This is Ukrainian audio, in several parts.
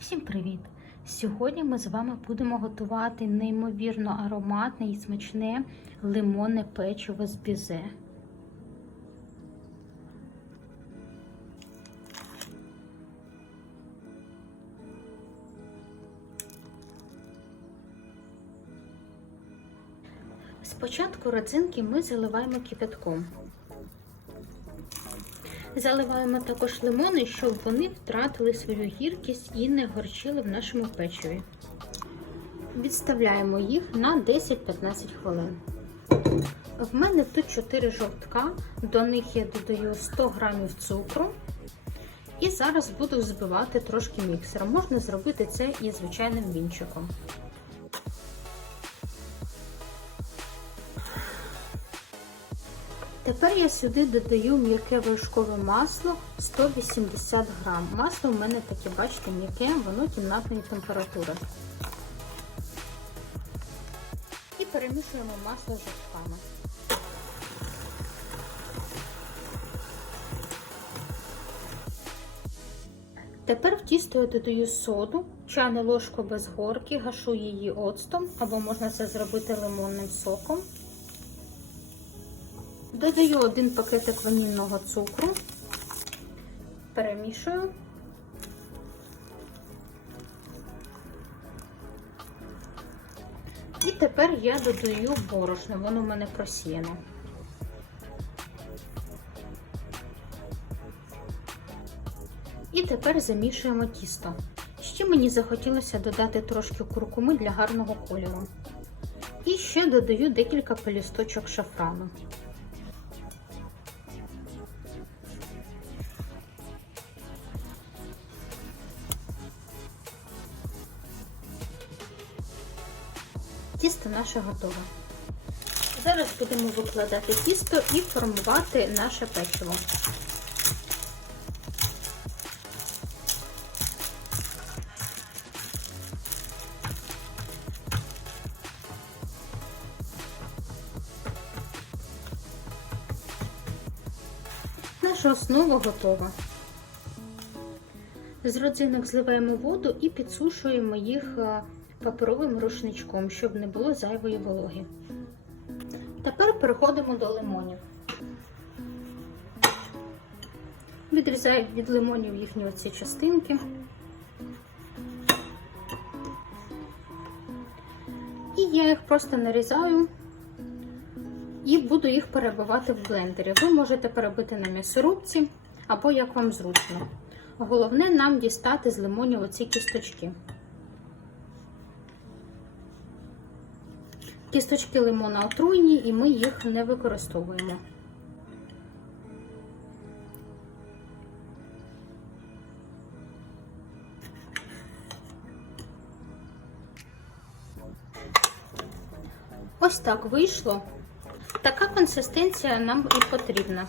Всім привіт! Сьогодні ми з вами будемо готувати неймовірно ароматне і смачне лимонне печиво з бізе. Спочатку родзинки ми заливаємо кипятком. Заливаємо також лимони, щоб вони втратили свою гіркість і не горчили в нашому печиві. Відставляємо їх на 10-15 хвилин. В мене тут 4 жовтка, до них я додаю 100 г цукру. І зараз буду збивати трошки міксером. Можна зробити це і звичайним вінчиком. Тепер я сюди додаю м'яке вершкове масло 180 грам. Масло в мене таке, бачите, м'яке, воно кімнатної температури. І перемішуємо масло з жовтками. Тепер в тісто я додаю соду, чайну ложку без горки, гашу її оцтом, або можна це зробити лимонним соком. Додаю один пакетик ванільного цукру, перемішую. І тепер я додаю борошно, воно в мене просіяно. І тепер замішуємо тісто. Ще мені захотілося додати трошки куркуми для гарного кольору. І ще додаю декілька пелюсточок шафрану. Тісто наше готове. Зараз будемо викладати тісто і формувати наше печиво. Наша основа готова. З родзинок зливаємо воду і підсушуємо їх паперовим рушничком, щоб не було зайвої вологи. Тепер переходимо до лимонів. Відрізаю від лимонів їхні оці частинки. І я їх просто нарізаю і буду їх перебивати в блендері. Ви можете перебити на м'ясорубці або як вам зручно. Головне нам дістати з лимонів оці кісточки. Кісточки лимона отруйні і ми їх не використовуємо. Ось так вийшло. Така консистенція нам і потрібна.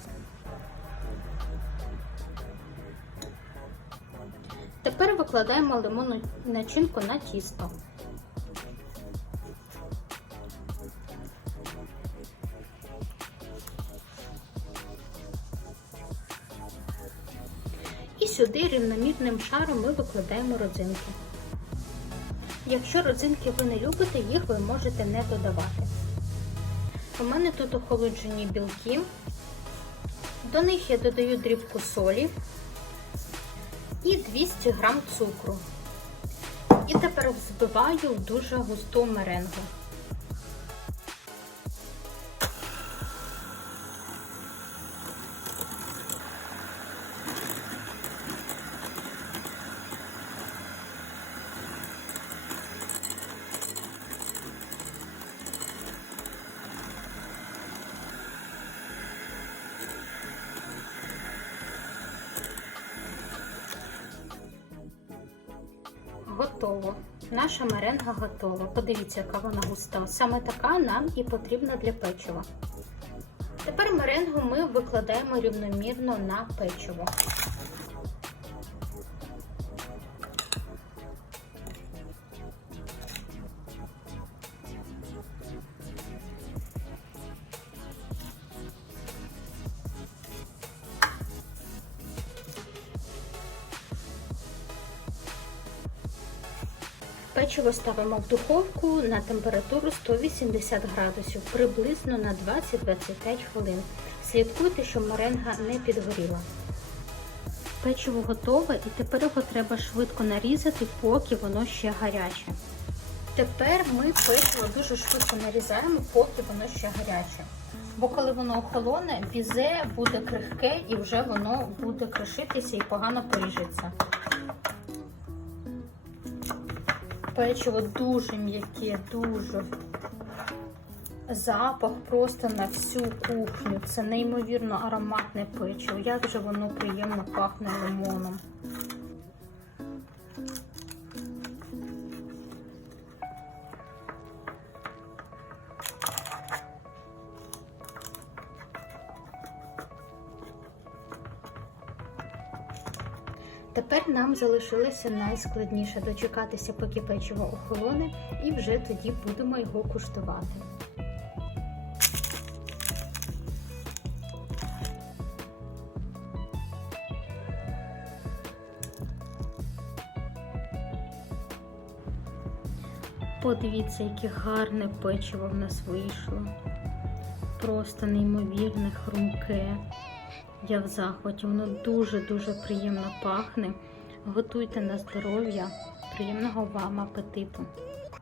Тепер викладаємо лимонну начинку на тісто. І сюди рівномірним шаром ми викладаємо родзинки. Якщо родзинки ви не любите, їх ви можете не додавати. У мене тут охолоджені білки. До них я додаю дрібку солі і 200 г цукру. І тепер взбиваю в дуже густу меренгу. Готово. Наша меренга готова. Подивіться, яка вона густа. Саме така нам і потрібна для печива. Тепер меренгу ми викладаємо рівномірно на печиво. Печиво ставимо в духовку на температуру 180 градусів, приблизно на 20-25 хвилин. Слідкуйте, щоб меренга не підгоріла. Печиво готове і тепер його треба швидко нарізати, поки воно ще гаряче. Тепер ми печиво дуже швидко нарізаємо, поки воно ще гаряче. Бо коли воно охолоне, бізе буде крихке і вже воно буде кришитися і погано поріжеться. Печиво дуже м'яке, дуже. Запах просто на всю кухню. Це неймовірно ароматне печиво. Як же воно приємно пахне лимоном. Тепер нам залишилося найскладніше дочекатися, поки печиво охолоне, і вже тоді будемо його куштувати. Подивіться, яке гарне печиво в нас вийшло. Просто неймовірне, хрумке. Я в захваті, воно дуже-дуже приємно пахне. Готуйте на здоров'я. Приємного вам апетиту!